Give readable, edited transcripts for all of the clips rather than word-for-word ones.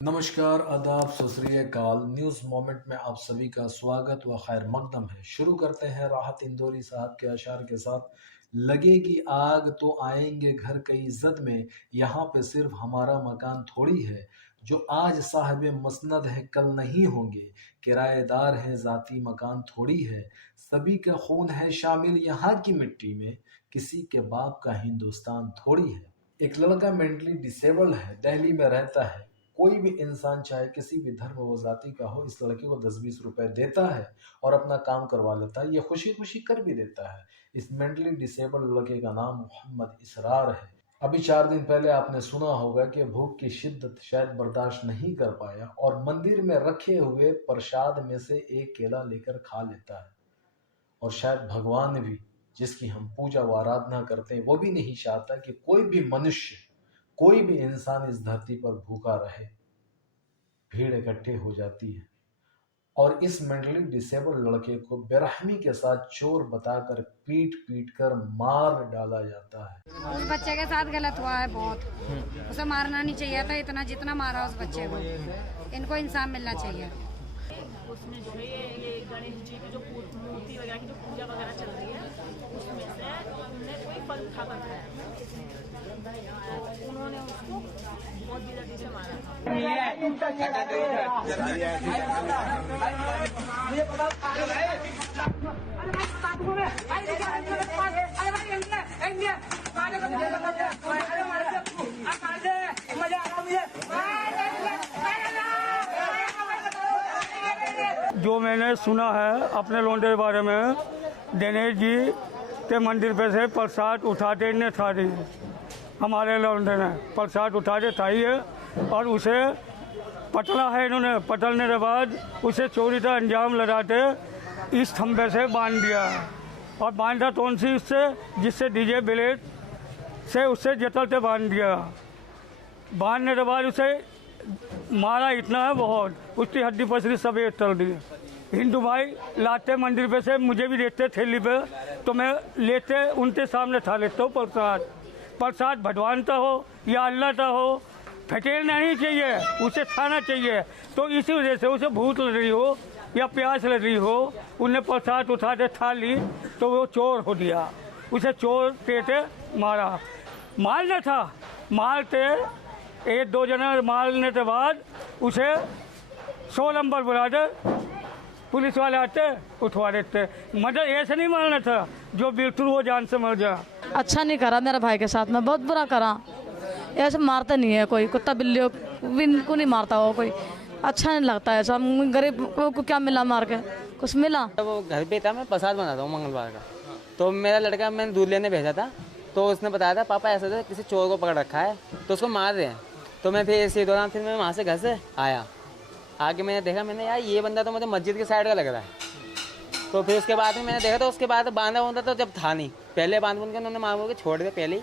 नमस्कार, आदाब, सत श्री अकाल। न्यूज़ मोमेंट में आप सभी का स्वागत व खैर मकदम है। शुरू करते हैं राहत इंदौरी साहब के अशार के साथ। लगेगी आग तो आएंगे घर कई इज्जत में, यहाँ पे सिर्फ हमारा मकान थोड़ी है। जो आज साहिब मसनद है कल नहीं होंगे, किराएदार है जाती मकान थोड़ी है। सभी का खून है शामिल यहाँ की मिट्टी में, किसी के बाप का हिंदुस्तान थोड़ी है। एक लड़का मेंटली डिसेबल है, दिल्ली में रहता है। कोई भी इंसान चाहे किसी भी धर्म व जाति का हो, इस लड़के को 10-20 रुपए देता है और अपना काम करवा लेता है। ये खुशी खुशी कर भी देता है। इस मेंटली डिसेबल्ड लड़के का नाम मोहम्मद इसरार है। अभी 4 दिन पहले आपने सुना होगा कि भूख की शिद्दत शायद बर्दाश्त नहीं कर पाया और मंदिर में रखे हुए प्रसाद में से एक केला लेकर खा लेता है। और शायद भगवान भी, जिसकी हम पूजा व आराधना करते हैं, वो भी नहीं चाहता कि कोई भी मनुष्य, कोई भी इंसान इस धरती पर भूखा रहे। भीड़ इकट्ठे हो जाती है और इस मेंटली डिसेबल लड़के को बेरहमी के साथ चोर बताकर पीट पीट कर मार डाला जाता है। उस बच्चे के साथ गलत हुआ है बहुत। उसे मारना नहीं चाहिए था इतना जितना मारा उस बच्चे को। इनको इंसाफ मिलना चाहिए। उसमें जो है ये गणेश जी की जो मूर्ति वगैरह की जो पूजा वगैरह चल रही है, उसमें से उन्होंने कोई फल खाकर खाया, तो उन्होंने उसको बहुत बेदर्दी से मारा था। जो मैंने सुना है अपने लौंडे के बारे में, दिनेश जी के मंदिर पे से प्रसाद उठाते ने था दी। हमारे लौंडे ने प्रसाद उठाते थाई है और उसे पटला है। इन्होंने पटलने के बाद उसे चोरी का अंजाम लगाते इस खंभे से बांध दिया। और बांधा कौन सी उससे, जिससे डीजे ब्लेड से उससे जतलते बांध दिया। बांधने के बाद उसे मारा इतना है बहुत, उसकी हड्डी पसली सब एक तल दी। हिंदू भाई लाते मंदिर पे से, मुझे भी देते थैली पे, तो मैं लेते उनके सामने था लेता हूँ प्रसाद। प्रसाद भगवान का हो या अल्लाह का हो, फेंकेलना नहीं चाहिए, उसे खाना चाहिए। तो इसी वजह से उसे भूख लग रही हो या प्यास लग रही हो, उन्हें प्रसाद उठा के खा ली तो वो चोर हो गया। उसे चोर पेटे मारा। मारना था, मारते एक दो जना मारने के बाद उसे 100 नंबर बुला दे, पुलिस वाले आते उठवा देते। मर्डर ऐसे नहीं मारना था जो बिल्कुल वो जान से मर जा। अच्छा नहीं करा मेरे भाई के साथ में, बहुत बुरा करा। ऐसे मारता नहीं है कोई, कुत्ता बिल्ली को नहीं मारता हो कोई। अच्छा नहीं लगता है ऐसा। गरीब को क्या मिला मार के, कुछ मिला? वो घर पे था, मैं प्रसाद बनाता हूँ मंगलवार का। तो मेरा लड़का, मैंने दूध लेने भेजा था, तो उसने बताया था पापा ऐसा था किसी चोर को पकड़ रखा है तो उसको मार रहे हैं। तो मैं फिर इसी दौरान फिर मैं वहाँ से घर से आया, आके मैंने देखा, मैंने यार ये बंदा तो मुझे मस्जिद के साइड का लग रहा है। तो फिर उसके बाद में मैंने देखा, तो उसके बाद बांधा होता तो जब था नहीं, पहले बांध बुंध के उन्होंने मार के छोड़ दिया। पहले ही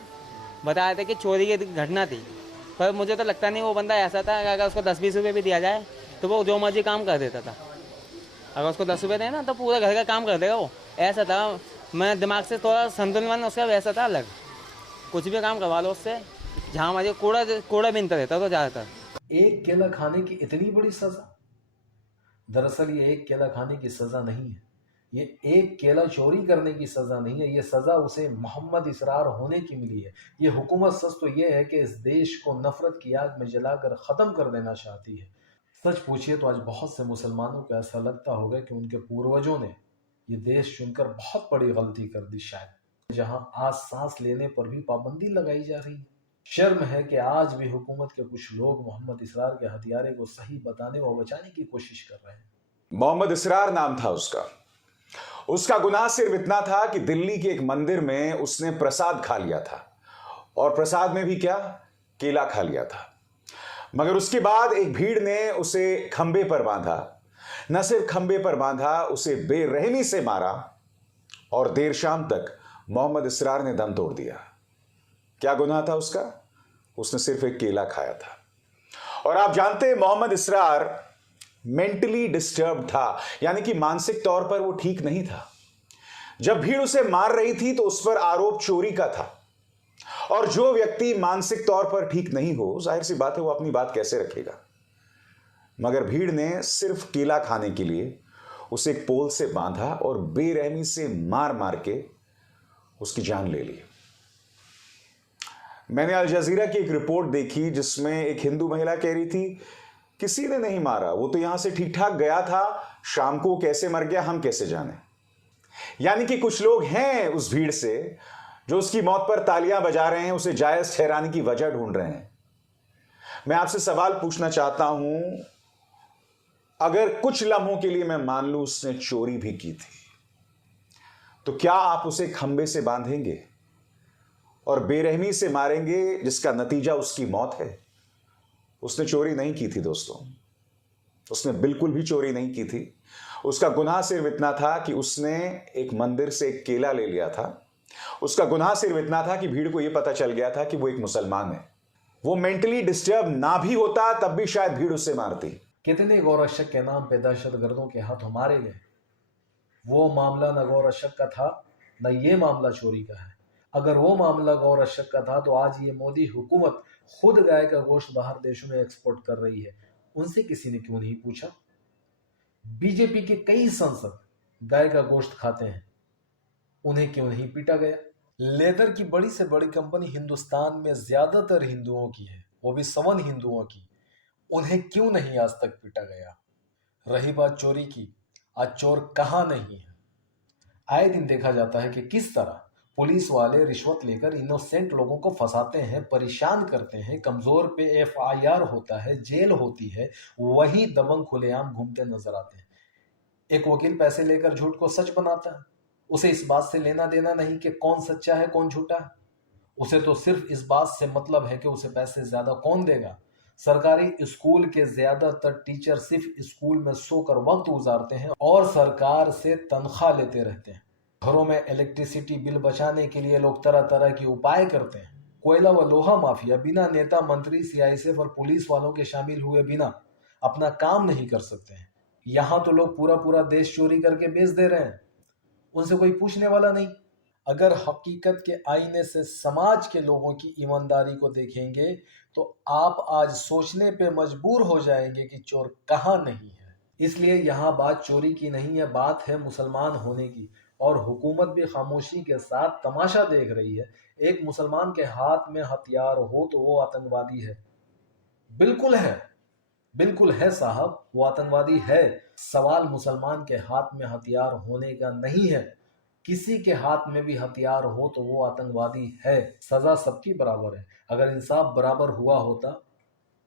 बताया था कि चोरी की घटना थी, पर मुझे तो लगता नहीं वो बंदा ऐसा था। अगर उसको 10-20 रुपये भी दिया जाए तो वो जो मर्जी काम कर देता था। अगर उसको 10 रुपये दें ना तो पूरा घर का काम कर देगा वो, ऐसा था। मैं दिमाग से थोड़ा संतुलन उसका वैसा था अलग, कुछ भी काम करवा लो उससे। जहाँ मुझे कूड़ा बिनता रहता तो ज़्यादातर। एक केला खाने की इतनी बड़ी सजा? दरअसल ये एक केला खाने की सजा नहीं है, ये एक केला चोरी करने की सजा नहीं है। ये सजा उसे मोहम्मद इसरार होने की मिली है। ये हुकूमत सच तो ये है कि इस देश को नफरत की आग में जलाकर ख़त्म कर देना चाहती है। सच पूछिए तो आज बहुत से मुसलमानों को ऐसा लगता होगा कि उनके पूर्वजों ने ये देश चुनकर बहुत बड़ी गलती कर दी, शायद जहां आज सांस लेने पर भी पाबंदी लगाई जा रही है। शर्म है कि आज भी हुकूमत के कुछ लोग मोहम्मद इसरार के हथियारे को सही बताने और बचाने की कोशिश कर रहे हैं। मोहम्मद इसरार नाम था उसका गुनाह सिर्फ इतना था कि दिल्ली के एक मंदिर में उसने प्रसाद खा लिया था, और प्रसाद में भी क्या, केला खा लिया था। मगर उसके बाद एक भीड़ ने उसे खंबे पर बांधा। न सिर्फ खंबे पर बांधा, उसे बेरहमी से मारा और देर शाम तक मोहम्मद इसरार ने दम तोड़ दिया। क्या गुनाह था उसका? उसने सिर्फ एक केला खाया था। और आप जानते हैं मोहम्मद इसरार मेंटली डिस्टर्ब था, यानी कि मानसिक तौर पर वो ठीक नहीं था। जब भीड़ उसे मार रही थी तो उस पर आरोप चोरी का था, और जो व्यक्ति मानसिक तौर पर ठीक नहीं हो, जाहिर सी बात है वो अपनी बात कैसे रखेगा। मगर भीड़ ने सिर्फ केला खाने के लिए उसे एक पोल से बांधा और बेरहमी से मार मार के उसकी जान ले ली। मैंने अल जजीरा की एक रिपोर्ट देखी जिसमें एक हिंदू महिला कह रही थी, किसी ने नहीं मारा, वो तो यहां से ठीक ठाक गया था, शाम को कैसे मर गया हम कैसे जाने। यानी कि कुछ लोग हैं उस भीड़ से जो उसकी मौत पर तालियां बजा रहे हैं, उसे जायज ठहराने की वजह ढूंढ रहे हैं। मैं आपसे सवाल पूछना चाहता हूं, अगर कुछ लम्हों के लिए मैं मान लूं उसने चोरी भी की थी, तो क्या आप उसे खंबे से बांधेंगे और बेरहमी से मारेंगे जिसका नतीजा उसकी मौत है? उसने चोरी नहीं की थी दोस्तों, उसने बिल्कुल भी चोरी नहीं की थी। उसका गुनाह सिर्फ इतना था कि उसने एक मंदिर से एक केला ले लिया था। उसका गुनाह सिर्फ इतना था कि भीड़ को यह पता चल गया था कि वो एक मुसलमान है। वो मेंटली डिस्टर्ब ना भी होता तब भी शायद भीड़ उसे मारती। कितने गौर अशक के नाम पे दहशतगर्दों के हाथों मारे गए। वो मामला न गौर अशक का था, न ये मामला चोरी का है। अगर वो मामला गौर अशक का था तो आज ये मोदी हुकूमत खुद गाय का गोश्त बाहर देशों में एक्सपोर्ट कर रही है। उनसे किसी ने क्यों नहीं पूछा? बीजेपी के कई सांसद गाय का गोश्त खाते हैं, उन्हें क्यों नहीं पीटा गया? लेदर की बड़ी से बड़ी कंपनी हिंदुस्तान में ज्यादातर हिंदुओं की है, वो भी सवन हिंदुओं की, उन्हें क्यों नहीं आज तक पीटा गया? रही बात चोरी की, आज चोर कहां नहीं है। आए दिन देखा जाता है कि किस तरह पुलिस वाले रिश्वत लेकर इनोसेंट लोगों को फंसाते हैं, परेशान करते हैं। कमजोर पे एफआईआर होता है, जेल होती है, वही दबंग खुलेआम घूमते नजर आते हैं। एक वकील पैसे लेकर झूठ को सच बनाता है, उसे इस बात से लेना देना नहीं कि कौन सच्चा है कौन झूठा है। उसे तो सिर्फ इस बात से मतलब है कि उसे पैसे ज्यादा कौन देगा। सरकारी स्कूल के ज्यादातर टीचर सिर्फ स्कूल में सोकर वक्त गुजारते हैं और सरकार से तनख्वाह लेते रहते हैं। घरों में इलेक्ट्रिसिटी बिल बचाने के लिए लोग तरह तरह के उपाय करते हैं। कोयला व लोहा माफिया बिना नेता मंत्री सीआईएसएफ और पुलिस वालों के शामिल हुए बिना अपना काम नहीं कर सकते हैं। यहां तो लोग पूरा पूरा देश चोरी करके बेच दे रहे हैं, उनसे कोई पूछने वाला नहीं। अगर हकीकत के आईने से समाज के लोगों की ईमानदारी को देखेंगे तो आप आज सोचने पे मजबूर हो जाएंगे कि चोर कहां नहीं है। इसलिए यहाँ बात चोरी की नहीं है, बात है मुसलमान होने की। और हुकूमत भी खामोशी के साथ तमाशा देख रही है। एक मुसलमान के हाथ में हथियार हो तो वो आतंकवादी है। बिल्कुल है साहब, वो आतंकवादी है। सवाल मुसलमान के हाथ में हथियार होने का नहीं है, किसी के हाथ में भी हथियार हो तो वो आतंकवादी है। सजा सबकी बराबर है। अगर इंसाफ बराबर हुआ होता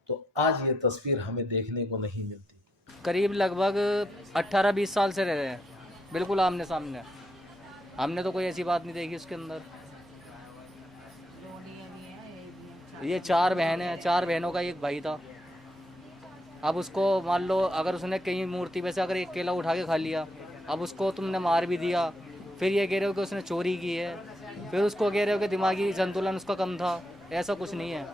तो आज ये तस्वीर हमें देखने को नहीं मिलती। करीब लगभग 18-20 साल से रह रहे हैं, बिल्कुल आमने सामने। हमने तो कोई ऐसी बात नहीं देखी उसके अंदर। ये 4 बहन हैं, 4 बहनों का एक भाई था। अब उसको मान लो अगर उसने कहीं मूर्ति में से अगर एक केला उठा के खा लिया, अब उसको तुमने मार भी दिया, फिर ये कह रहे हो कि उसने चोरी की है, फिर उसको कह रहे हो कि दिमागी संतुलन उसका कम था। ऐसा कुछ नहीं है,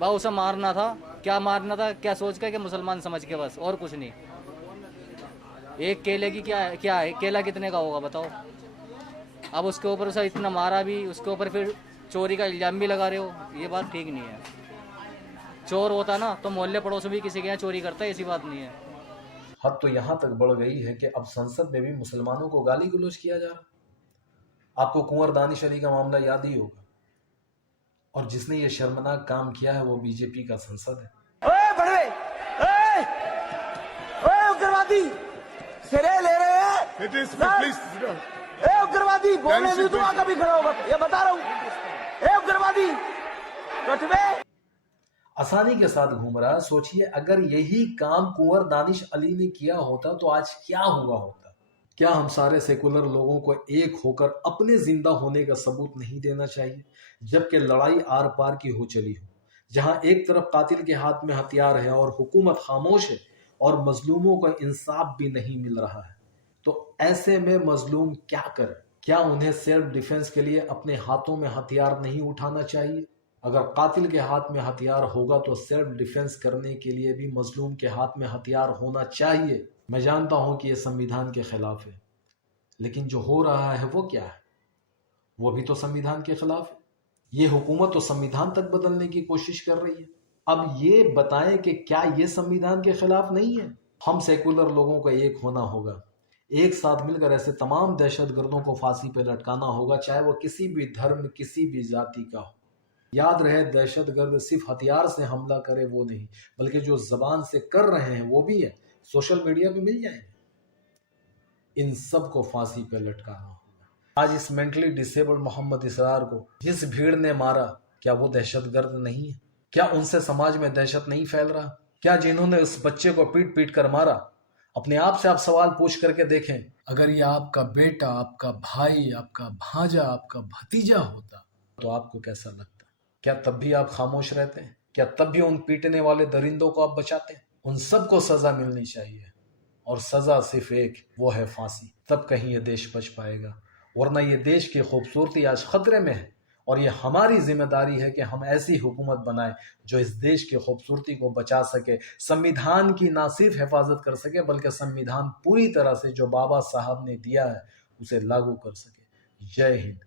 बस उसे मारना था। क्या मारना था, क्या सोच के कि मुसलमान समझ के, बस, और कुछ नहीं। एक केले की क्या है, केला कितने का होगा बताओ। अब उसके ऊपर उसे इतना मारा भी, उसके ऊपर फिर चोरी का इल्जाम भी लगा रहे हो, ये बात ठीक नहीं है। चोर होता ना तो मोहल्ले पड़ोस भी किसी के यहाँ चोरी करता है, ऐसी बात नहीं है। हद तो यहाँ तक बढ़ गई है कि अब संसद में भी मुसलमानों को गाली गलौज किया जा रहा। आपको कुंवर दानिश अली का मामला याद ही होगा, और जिसने ये शर्मनाक काम किया है वो बीजेपी का सांसद है। उग्रवादी सिरे ले रहे हैं, उग्रवादी बोलने भी तो कभी खड़ा होगा, ये बता रहा हूँ। उग्रवादी आसानी के साथ घूम रहा है। सोचिए अगर यही काम कुंवर दानिश अली ने किया होता तो आज क्या हुआ होता। क्या हम सारे सेकुलर लोगों को एक होकर अपने जिंदा होने का सबूत नहीं देना चाहिए, जबकि लड़ाई आर पार की हो चली हो, जहां एक तरफ कातिल के हाथ में हथियार है और हुकूमत खामोश है और मजलूमों को इंसाफ भी नहीं मिल रहा है। तो ऐसे में मजलूम क्या करें? क्या उन्हें सेल्फ डिफेंस के लिए अपने हाथों में हथियार नहीं उठाना चाहिए? अगर कातिल के हाथ में हथियार होगा तो सेल्फ डिफेंस करने के लिए भी मजलूम के हाथ में हथियार होना चाहिए। मैं जानता हूं कि यह संविधान के खिलाफ है, लेकिन जो हो रहा है वो क्या है? वो भी तो संविधान के खिलाफ है। ये हुकूमत तो संविधान तक बदलने की कोशिश कर रही है। अब ये बताएं कि क्या ये संविधान के खिलाफ नहीं है? हम सेकुलर लोगों को एक होना होगा, एक साथ मिलकर ऐसे तमाम दहशतगर्दों को फांसी पर लटकाना होगा, चाहे वो किसी भी धर्म, किसी भी जाति का हो। याद रहे, दहशतगर्द सिर्फ हथियार से हमला करे वो नहीं, बल्कि जो जबान से कर रहे हैं वो भी है, सोशल मीडिया पे मिल जाएंगे। इन सब को फांसी पे लटकाना होगा। आज इस मेंटली डिसेबल्ड मोहम्मद इसरार को जिस भीड़ ने मारा, क्या वो दहशतगर्द नहीं है? क्या उनसे समाज में दहशत नहीं फैल रहा? क्या जिन्होंने उस बच्चे को पीट पीट कर मारा, अपने आप से आप सवाल पूछ करके देखें, अगर ये आपका बेटा, आपका भाई, आपका भांजा, आपका भतीजा होता तो आपको कैसा लगता? क्या तब भी आप खामोश रहते हैं? क्या तब भी उन पीटने वाले दरिंदों को आप बचाते हैं? उन सबको सजा मिलनी चाहिए, और सजा सिर्फ एक, वो है फांसी। तब कहीं ये देश बच पाएगा, वरना ये देश की खूबसूरती आज खतरे में है। और ये हमारी जिम्मेदारी है कि हम ऐसी हुकूमत बनाएं जो इस देश की खूबसूरती को बचा सके, संविधान की ना सिर्फ हिफाजत कर सके, बल्कि संविधान पूरी तरह से जो बाबा साहब ने दिया है उसे लागू कर सके। जय हिंद,